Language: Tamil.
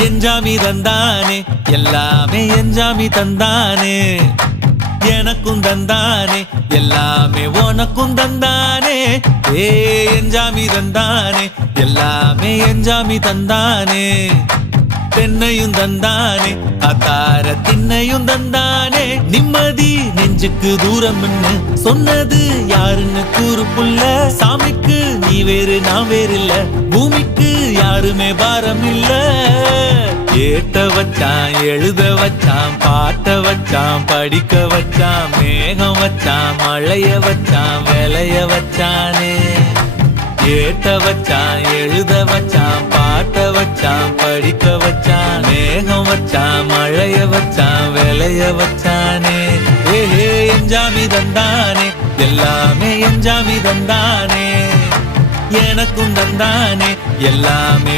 எஞ்சாமி தந்தானே எல்லாமே எஞ்சாமி தந்தானே எனக்கும் தந்தானே எல்லாமே உனக்கும் தந்தானே ஏ எஞ்சாமி தந்தானே எல்லாமே எஞ்சாமி தந்தானே தென்னையும் தந்தானே அத்தார திண்ணையும் தந்தானே நிம்மதி நெஞ்சுக்கு தூரம் சொன்னது யாருன்னு கூறு புள்ள சாமிக்கு நீ வேறு நான் வேறு இல்ல பூமிக்கு யாருமே பாரம் இல்ல ஏத்த வச்சான் எழுத வச்சான் பாட்ட வச்சான் படிக்க வச்சான் மேகம் வச்சான் மழைய வச்சான் விளைய வச்சானே ஏத்த வச்சான் எழுத வச்சான் பாட்ட வச்சான் படிக்க வச்சான் மேகம் வச்சான் மழைய வச்சான் விளைய வச்சானே ஏஹே எஞ்சாமி தந்தானே எல்லாமே எஞ்சாமி தந்தானே எனக்கும் தந்தானே எல்லாமே